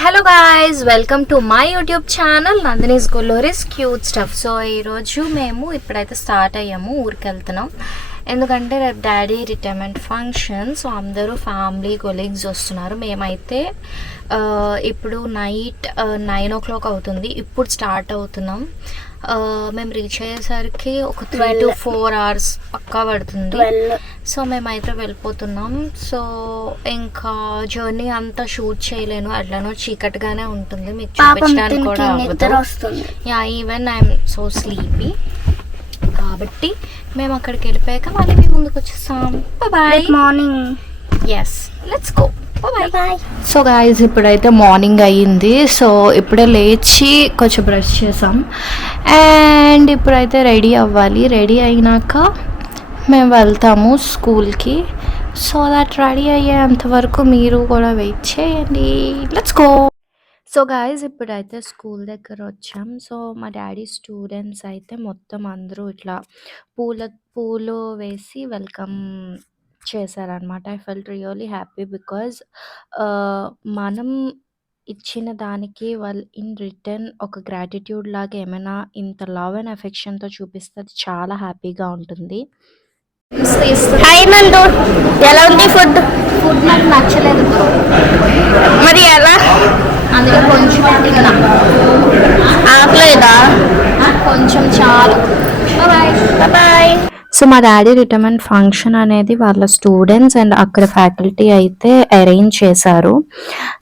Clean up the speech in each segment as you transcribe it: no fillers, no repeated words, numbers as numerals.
Hello guys, welcome to my YouTube channel Nandini's glories cute stuff. So ఈరోజు మేము ఇప్పుడైతే start అయ్యాము, ఊరికి వెళ్తున్నాం. ఎందుకంటే రేపు డాడీ రిటైర్మెంట్ ఫంక్షన్. సో అందరూ ఫ్యామిలీ కొలీగ్స్ వస్తున్నారు. మేమైతే ఇప్పుడు నైట్ 9 o'clock అవుతుంది, ఇప్పుడు స్టార్ట్ అవుతున్నాం. మేము రీచ్ అయ్యేసరికి ఒక 3 to 4 hours పక్కా పడుతుంది. సో మేమైతే వెళ్ళిపోతున్నాం. సో ఇంకా జర్నీ అంతా షూట్ చేయలేను, అట్లనో చీకటిగానే ఉంటుంది, మీకు చూపించడానికి కూడా అవ్వదు. Yeah, even I'm so sleepy. కాబట్టి మేము అక్కడికి వెళ్ళిపోయాక మళ్ళీ మేము ముందుకు వచ్చేస్తాం. Bye morning. Yes, let's go. So guys, ఇప్పుడైతే మార్నింగ్ అయ్యింది. సో ఇప్పుడే లేచి కొంచెం బ్రష్ చేసాం అండ్ ఇప్పుడైతే రెడీ అవ్వాలి. రెడీ అయినాక మేము వెళ్తాము స్కూల్కి. సో దట్ రెడీ అయ్యేంతవరకు మీరు కూడా వెయిట్ చేయండి. Let's go. సో గాయస్, ఇప్పుడైతే స్కూల్ దగ్గర వచ్చాం. సో మా డాడీ స్టూడెంట్స్ అయితే మొత్తం అందరూ ఇట్లా పూలు వేసి వెల్కమ్ చేశారనమాట. I felt really happy because మనం ఇచ్చిన దానికి వాళ్ళు ఇన్ రిటర్న్ ఒక గ్రాటిట్యూడ్ లాగా ఏమైనా ఇంత లవ్ అండ్ అఫెక్షన్తో చూపిస్తే అది చాలా హ్యాపీగా ఉంటుంది. హాయ్ నందు, ఎలా ఉంది ఫుడ్? ఫుడ్ నాకు నచ్చలేదు, మరి ఎలా? అందుకే కొంచెం తిన్నా. ఆకలేదా? కొంచెం చాలు. Bye bye. సో మా డాడీ రిటైర్మెంట్ ఫంక్షన్ అనేది వాళ్ళ స్టూడెంట్స్ అండ్ అక్కడ ఫ్యాకల్టీ అయితే అరేంజ్ చేశారు.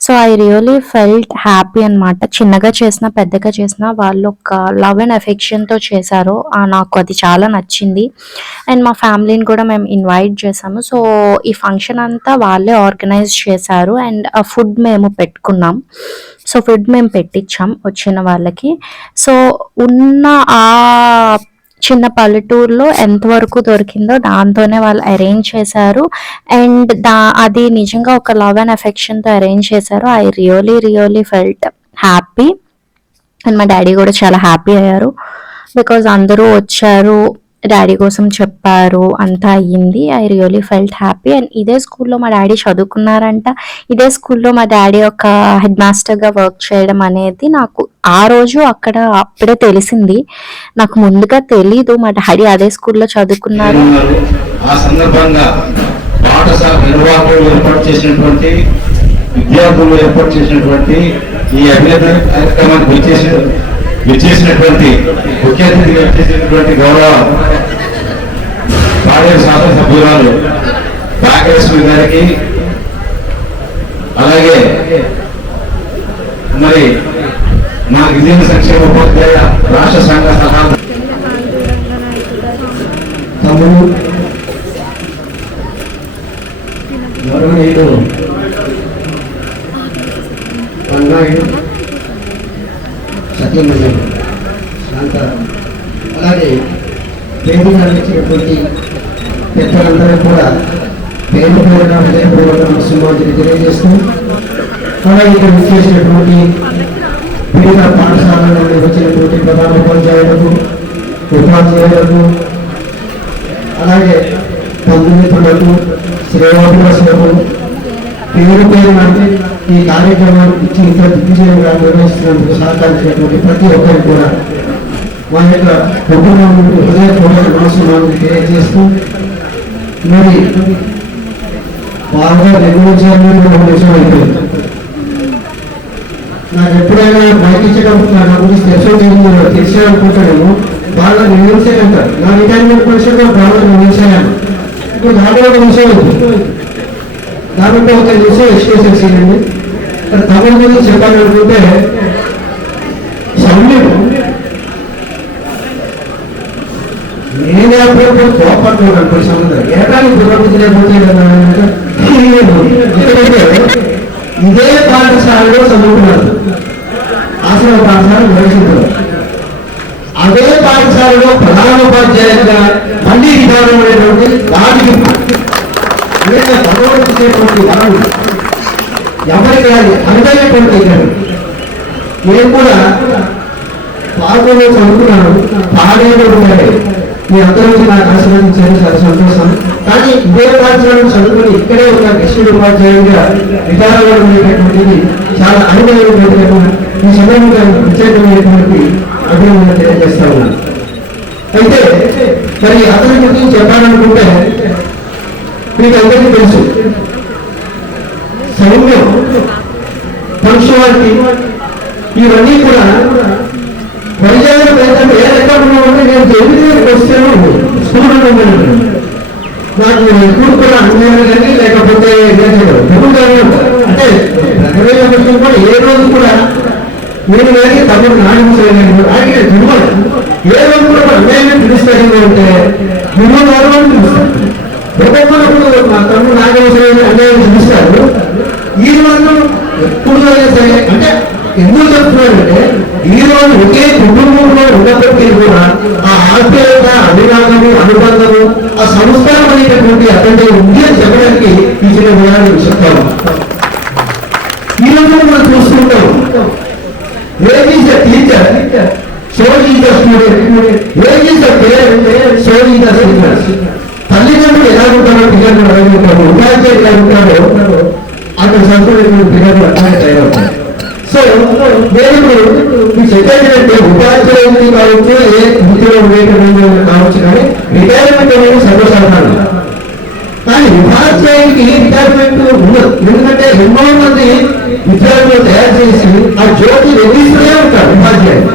So I really felt happy అనమాట. చిన్నగా చేసినా పెద్దగా చేసినా వాళ్ళు ఒక లవ్ అండ్ అఫెక్షన్తో చేశారు. నాకు అది చాలా నచ్చింది. అండ్ మా ఫ్యామిలీని కూడా మేము ఇన్వైట్ చేసాము. సో ఈ ఫంక్షన్ అంతా వాళ్ళే ఆర్గనైజ్ చేశారు అండ్ ఫుడ్ మేము పెట్టుకున్నాం. సో ఫుడ్ మేము పెట్టించాం వచ్చిన వాళ్ళకి. సో ఉన్న ఆ చిన్న పల్లెటూరులో ఎంతవరకు దొరికిందో దాంతోనే వాళ్ళు అరేంజ్ చేశారు. అండ్ అది నిజంగా ఒక లవ్ అండ్ అఫెక్షన్తో అరేంజ్ చేశారు. I really felt happy. And మా డాడీ కూడా చాలా హ్యాపీ అయ్యారు బికాజ్ అందరూ వచ్చారు, డాడీ కోసం చెప్పారు, అంతా అయ్యింది. I really felt happy. And ఇదే స్కూల్లో మా డాడీ చదువుకున్నారంట. ఇదే స్కూల్లో మా డాడీ ఒక హెడ్ మాస్టర్గా వర్క్ చేయడం అనేది నాకు ఆ రోజు అప్పుడే తెలిసింది. నాకు ముందుగా తెలీదు మా డాడీ అదే స్కూల్లో చదువుకున్నారు. ఆ సందర్భంగా పాఠశాల నిర్వాహకులు ఏర్పాటు చేసినటువంటి విద్యార్థులు ఏర్పాటు చేసినటువంటి ఈ అభినందన కార్యక్రమానికి విచ్చేసినటువంటి ముఖ్య అతిథిగా వచ్చేసినటువంటి గౌరవ పాడేరు శాసనసభ్యురాలు భాగ్యలక్ష్మి గారికి, అలాగే మరి మా గిరిజన సంక్షేమ ఉపాధ్యాయ రాష్ట్ర సంఘ సలహా తమ్ముడు గౌరవనీయుడు పన్నాయుడు సత్యమణి శాంత, అలాగే వేదిక ఇచ్చినటువంటి పెద్దలందరూ కూడా పేరు పేరున హృదయపూర్వక నమస్సుమాంజలి తెలియజేస్తూ, అలాగే ఇక్కడ విచ్చేసినటువంటి వివిధ పాఠశాలలో వచ్చినటువంటి ప్రధాన ఉపాధ్యాయులకు, అలాగే బంధుమిత్రులకు, శ్రేయోభిలాషులకు పేరు పేరున ఈ కార్యక్రమాన్ని ఇచ్చి ఇంత దిగ్విజయంగా నిర్వహిస్తున్నందుకు సహకరించినటువంటి ప్రతి ఒక్కరు కూడా మా యొక్క కుటుంబం నుండి హృదయపూర్వక నమస్సుమాంజలి తెలియజేస్తూ, మరి బాగా నిర్వహించాలని అయిపోయింది. నాకు ఎప్పుడైనా బయట ఇచ్చేటప్పుడు నా గురించి తెలిసానుకుంటాను, బాగా నిర్వహించాలంటారు. నా రిటైర్మెంట్ పరిషత్ బాగా నిర్వహించాను. ఇప్పుడు దాంట్లో ఒక విషయం దాంట్లో ఒక విషయం ఎక్స్ప్రెషన్ చేయండి. ఇక్కడ తమిళ గురించి చెప్పాలనుకుంటే సమయం నేనే అప్పుడప్పుడు కోపడుతున్నాను. కొన్ని సంబంధాలు ఏటానికి దుర్బుద్ధి లేకపోతే ఇదే పాఠశాలలో చదువుకున్నారు, ఆశ్రమ పాఠశాల నిర్వహించారు. అదే పాఠశాలలో ప్రధాన ఉపాధ్యాయులుగా మళ్ళీ విధానం అనేటువంటి దానికి భగవంతుచేటువంటి వరం ఎవరికి అనుభవటువంటి. నేను కూడా పాల్గొనే చదువుకున్నాను, పాడేలో మీ అందరూ నాకు ఆశీర్వదించారు, చాలా సంతోషం. కానీ ఇదే పాఠశాలను చదువుకుని ఇక్కడే ఒక గెస్టెడ్ ఉపాధ్యాయుడిగా రిటైర్ అవ్వడం అనేటటువంటిది చాలా అనుభవమైనటువంటి ఈ సమయంలో ప్రత్యేకమైనటువంటి అభినందన తెలియజేస్తా ఉన్నాను. అయితే మరి అతని గురించి చెప్పాలనుకుంటే మీకు అందరికీ తెలుసు, సౌమ్యం, పంక్చువాలిటీ ఇవన్నీ కూడా వైద్యాలు ఏంటంటే ఎక్కడ ఉన్నామంటే నేను దేవుడికి వస్తాను స్కూల్లో ఉన్నాను, నాకు ఎప్పుడు కూడా అనుభవం కానీ లేకపోతే అంటే ప్రజల కూడా ఏ రోజు కూడా నేను కానీ తమ్ముడు నాటించలేను ఆయన దుర్మలు ఏ రోజు కూడా అన్యాయం పిలుస్తాను అంటే మిమ్మల్ని వాళ్ళు పిలుస్తారు. ఒక్కొక్కప్పుడు మా తమ్ముడు నాగవసరం అన్యాయం పిలుస్తారు. ఈ రోజు ఎప్పుడు సరే అంటే ఎందుకు చెప్తున్నారంటే ఈ రోజు ఒకే కుటుంబంలో ఉన్నప్పటికీ కూడా ఆ ఆప్యాయత, అభిరాగము, అనుబంధము, ఆ సంస్కారం అనేటటువంటి అతనిలో ఉంది అని చెప్పడానికి ఈ చిన్న విధానం చెప్తాము. ఈ రోజు మనం చూస్తుంటాం, age is the teacher, so is the student, age is the parent, so is the student. తల్లిదండ్రులు ఎలా ఉంటారో పిల్లలు అడుగుతారు, ఉపాధ్యాయులు ఎలా ఉంటారో అక్కడ సంస్కృతి పిల్లలు అట్లాగే తయారవుతారు. సో నేను మీకు చెప్పేటంటే ఉపాధ్యాయులు కావచ్చు, ఏ వృత్తిలో ఉండేటువంటి కావచ్చు, కానీ రిటైర్మెంట్ అనేది సర్వసాధారణం. కానీ ఉపాధ్యాయుడికి రిటైర్మెంట్ ఉండదు. ఎందుకంటే ఎన్నో మంది విద్యార్థులు తయారు చేసి ఆ జ్యోతి వెలిగిస్తూనే ఉంటారు ఉపాధ్యాయులు.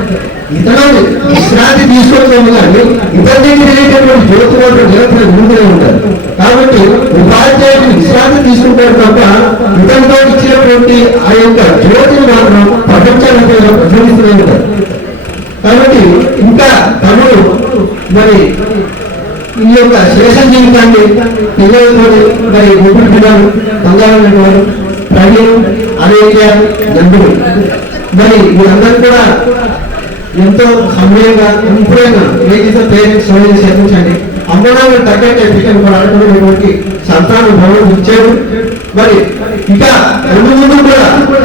ఇతను విశ్రాంతి తీసుకోవడం కానీ ఇతని దగ్గర వెళ్ళేటటువంటి జ్యోతి వాళ్ళు నిరంతరం ముందునే ఉంటారు. కాబట్టి ఉపాధ్యాయులు విశ్రాంతి తీసుకుంటారు తప్ప ఇతనితో ఇచ్చినటువంటి ఆ యొక్క జ్యోతిని మాత్రం ప్రపంచానికి ప్రచురిస్తూనే ఉంటారు. కాబట్టి ఇంకా తమ్ముడు మరి ఈ యొక్క శేష జీవితాన్ని పిల్లలతో మరి ముగ్గురు పిల్లలు బంగారం వారు ప్రజలు అనేక జంతువులు మరి వీరందరూ కూడా ఎంతో సమయంగా ఇంపుగా ఏదైతే పేరెంట్స్ చేయించండి అమ్మడానికి తగ్గట్టే పిల్లలు కూడా అనుకునేటువంటి సంతానం భగవంతుడు ఇచ్చాడు. మరి ఇక ముందు కూడా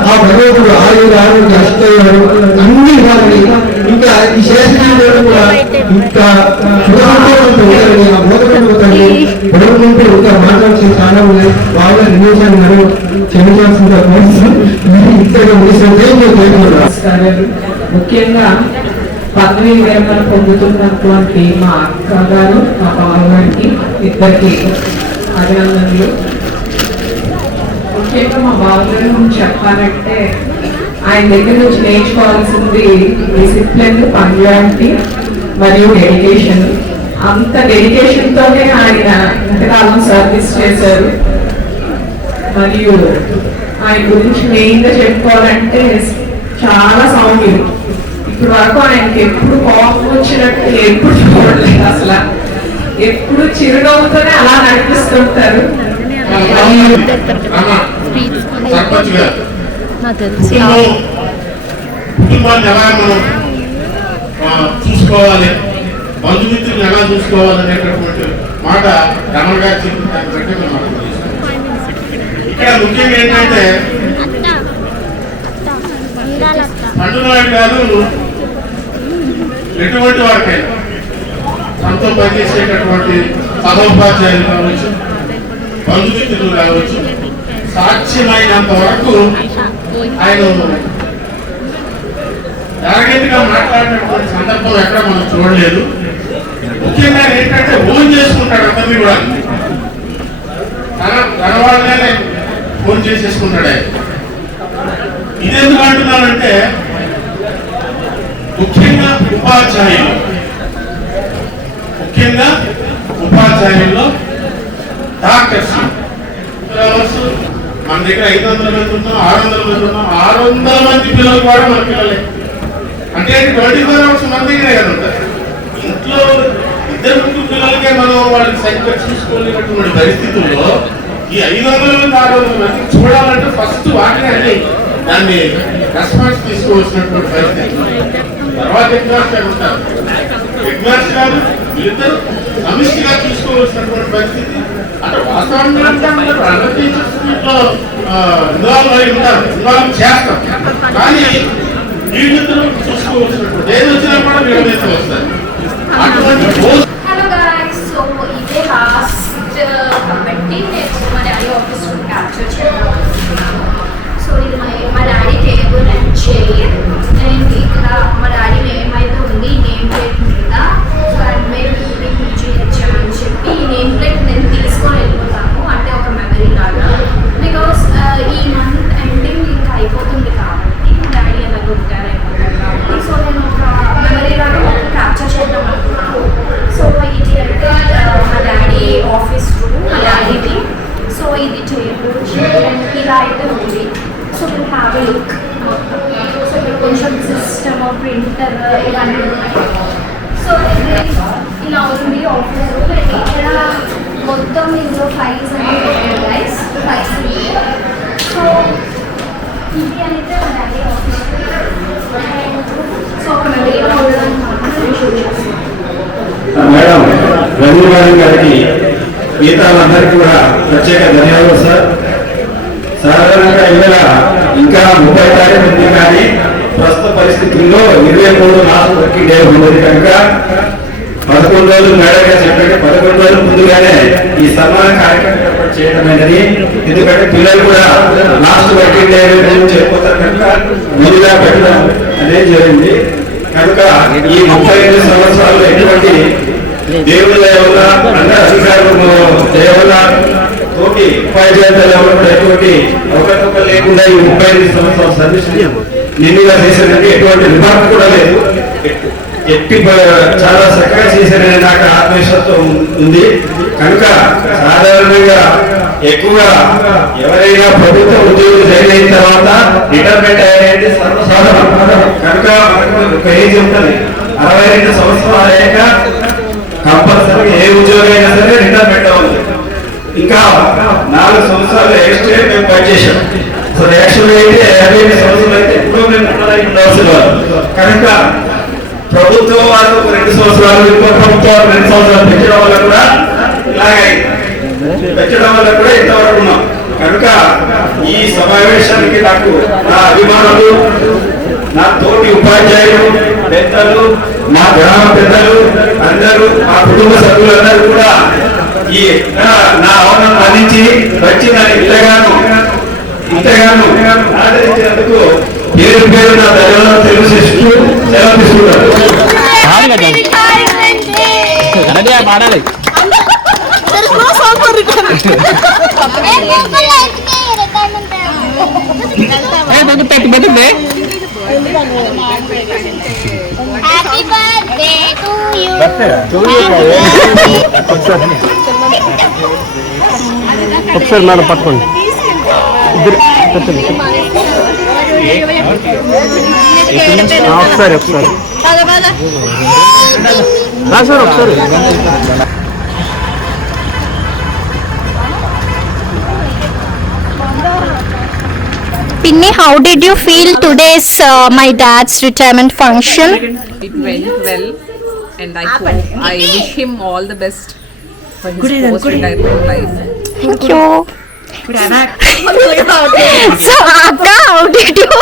ఆ భగవంతుడు ఆరోగ్య అష్టయాలు అన్ని ఇవ్వాలని, ఇంకా ఈ శేషజీవులు కూడా ఇంకా ఉండాలని ఆ బోధపడుతుంది గొడవకుంటూ ఇంకా మాట్లాడాల్సిన చాలా ఉన్నాయి. వాళ్ళ నిమిషాన్ని మనం క్షమించాల్సిందిగా ముఖ్యంగా పదవి విరమణ పొందుతున్నటువంటి మా అక్క గారు, మా బావ గారికి ఇద్దరికి అభినందనలు. ముఖ్యంగా మా బావ గారి గురించి చెప్పాలంటే ఆయన దగ్గర నుంచి నేర్చుకోవాల్సింది డిసిప్లిన్, పంక్చువాలిటీ మరియు డెడికేషన్. అంత డెడికేషన్ తోనే ఆయన ఇంతకాలం సర్వీస్ చేశారు. మరియు ఆయన గురించి మెయిన్ గా చెప్పుకోవాలంటే చాలా సౌమ్యం. ఇప్పుడు వరకు ఆయనకి ఎప్పుడు కోపం వచ్చినట్టు ఎప్పుడు చూడలేదు, అసలు ఎప్పుడు చిరునవ్వుతోనే అలా నడిపిస్తుంటారు. కుటుంబాన్ని ఎలా మనం చూసుకోవాలి, బంధుమిత్రులు ఎలా చూసుకోవాలి అనేటటువంటి మాట రమణ గారు చెప్పిన దాన్ని బట్టి మనం అర్థం చేసుకోవాలి. ఇక్కడ ముఖ్యంగా ఏంటంటే పండునాయుడు గారు ఎటువంటి వారికైనా తనతో పనిచేసేటటువంటి సహోపాధ్యాయులు కావచ్చు, బంధుమిత్రులు కావచ్చు, సాధ్యమైనంత వరకు ఆయన అరగంటగా మాట్లాడినటువంటి సందర్భం ఎక్కడ మనం చూడలేదు. ముఖ్యంగా ఏంటంటే ఫోన్ చేసుకుంటాడు, అందరినీ కూడా తన వాళ్ళనే ఫోన్ చేసేసుకుంటాడు ఆయన. ఇదెందుకు అంటున్నానంటే ముఖ్యంగా ఉపాధ్యాయుల్లో డాక్టర్స్ మన దగ్గర 500 మంది ఉన్నాం, 600 మంది ఉన్నాం, 600 మంది పిల్లలు కూడా మన పిల్లలే. అంటే 24 hours మన దగ్గరే కదా ఉంటారు. ఇంట్లో 2-3 పిల్లలకే మనం వాళ్ళని సరిగ్గా చూసుకోలేనటువంటి పరిస్థితుల్లో ఈ 500 మంది 600 మంది చూడాలంటే ఫస్ట్ వాటిని అన్ని దాన్ని రెస్పాన్స్ తీసుకోవాల్సినటువంటి పరిస్థితి. తర్వాత ఎగ్జామ్స్ ఉంటారు, ఎగ్జామ్స్ కాదు వీళ్ళిద్దరు సమిష్టిగా చూసుకోవాల్సినటువంటి పరిస్థితి. అంటే వాస్తవంగా అందరూ టీచర్స్ దీంట్లో ఇన్వాల్వ్ అయి ఉంటారు, ఇన్వాల్వ్ చేస్తాం. కానీ వీళ్ళిద్దరూ చూసుకోవాల్సినటువంటి ఏది వచ్చినా కూడా వీళ్ళ మీద వస్తారు. అటువంటి ఆఫీస్ క్యాప్చర్ చేయాలనుకుంటున్నాను. సో ఇది మా daddy table and chair, and ఇక్కడ మా డాడీ నేమ్ అయితే ఉంది, నేమ్ ప్లేట్ మీద. సో అండ్ మేము పూజ ఇచ్చామని చెప్పి ఈ నేమ్ ప్లేట్ నేను తీసుకొని వెళ్ళిపోతాను, అంటే ఒక మెమరీ లాగా. బికాస్ ఈ మంత్ ఎండింగ్ ఇంకా అయిపోతుంది కాబట్టి మా డాడీ ఎలాగో రిటైర్ అయిపోతుంది కాబట్టి, సో నేను ఒక మెమరీ లాగా క్యాప్చర్ చేద్దాం అనుకున్నాను. సో ఇది అంటే మా డాడీ ఆఫీస్ రూమ్, మా డాడీది. సో ఇది టేబుల్ ఇలా అయితే ఉంది. So will have a look. So ఇక్కడ కొంచెం సిస్టమ్ ప్రింటర్ ఇవన్నీ ఉన్నాయి. సో ఇది ఇలా ఉంది ఆఫీస్ రూమ్. ఇక్కడ మొత్తం ఇందులో ఫైల్స్ అన్నీ పెట్టారు గైస్, ఫైల్స్. సో ఇది అయితే మా డాడీ ఆఫీస్ రూమ్. సో ఒక మెమరీ ఉండడానికి మాత్రం షూట్ చేస్తాను. మేడం రవీంద్ర గారికి మిగతా వాళ్ళందరికీ కూడా ప్రత్యేక ధన్యవాదాలు సార్. సాధారణంగా ఇవాళ ఇంకా 30 తారీఖు ఉంది, కానీ ప్రస్తుత పరిస్థితుల్లో 23 లాస్ట్ వర్కింగ్ డే ఉన్నది కనుక 11 రోజులు మేడం గారు చెప్పండి, 11 రోజులు ముందుగానే ఈ సన్మాన కార్యక్రమం ఏర్పాటు చేయడం అనేది. ఎందుకంటే పిల్లలు కూడా లాస్ట్ వర్కింగ్ డే చేయకపోతారు కనుక ముందుగా పెట్టడం అనేది జరిగింది. కనుక ఈ 35 సంవత్సరాల్లో ఎటువంటి దేవుళ్ళ దయ వల్ల, అందరి అధికారులు దయ వల్ల, తోటి ఉపాధ్యాయుల దయ వల్ల ఎటువంటి అవకతవకలు లేకుండా ఈ 35 సంవత్సరాల సర్వీస్ నిండుగా చేశానంటే ఎటువంటి రిమార్క్ కూడా లేదు. చాలా చక్కగా చేశారని నాకు ఆత్మవిశ్వాసం ఉంది. కనుక సాధారణంగా ఎక్కువగా ఎవరైనా ప్రభుత్వ ఉద్యోగులు జాయిన్ అయిన తర్వాత రిటైర్మెంట్ అనేది సర్వసాధారణం. కనుక మనకు ఒక ఏజ్ ఉంటుంది, 62 సంవత్సరాలు అయ్యాక కంపల్సరీ ఏ ఉద్యోగం అయినా సరే రిటైర్మెంట్ అవ్వాలి. ఇంకా 4 సంవత్సరాలు ఎక్స్ట్రా మేము కట్ చేశాం. సో యాక్చువల్గా అయితే 55 సంవత్సరాలు అయితే ఇప్పుడు మేము ఉండాల్సిన వాళ్ళు. కనుక ప్రభుత్వం వాళ్ళు 2 సంవత్సరాలు, ఇంకో ప్రభుత్వం 2 సంవత్సరాలు పెంచడం వల్ల కూడా ఇలాగే పెంచడం వల్ల కూడా ఇంతవరకు ఉన్నాం. కనుక ఈ సమావేశానికి నాకు నా అభిమానులు, నా తోటి ఉపాధ్యాయులు, పెద్దలు, మా గ్రామ పెద్దలు అందరూ, మా కుటుంబ సభ్యులందరూ కూడా ఈ నా ఆహ్వానం అందించి వచ్చి నన్ను ఇంతగాను ఆదరించినందుకు పేరు పేరు నా ధన్యవాదాలు తెలియజేస్తూ సెలవు తీసుకుంటారు. Happy birthday to you. ఒకసారి మేడం పట్టుకోండి, ఇద్దరు ఒకసారి సార్ ఒకసారి. Pinni, how did you feel today's my dad's retirement function? It went well, and I wish him all the best for his post-retirement life. Thank you. So, Akka, how did you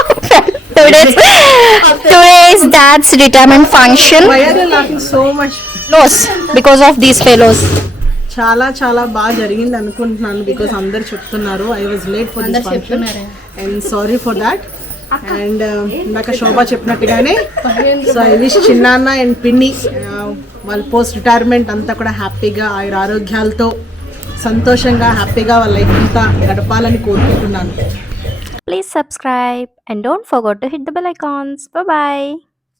feel today's dad's retirement function? Why are you laughing so much? Fellows, because of these fellows. చాలా చాలా బాగా జరిగింది అనుకుంటున్నాను, because అందరు చెప్తున్నారు. I was late for this function and sorry for that. And ఇందాక శోభ చెప్పినట్టుగానే, so I wish చిన్నాన్న అండ్ పిన్ని వాళ్ళ పోస్ట్ రిటైర్మెంట్ అంతా కూడా హ్యాపీగా ఆరోగ్యాలతో సంతోషంగా హ్యాపీగా వాళ్ళ లైఫ్ అంతా గడపాలని కోరుకుంటున్నాను. Please subscribe and don't forget to hit the bell icons. Bye bye.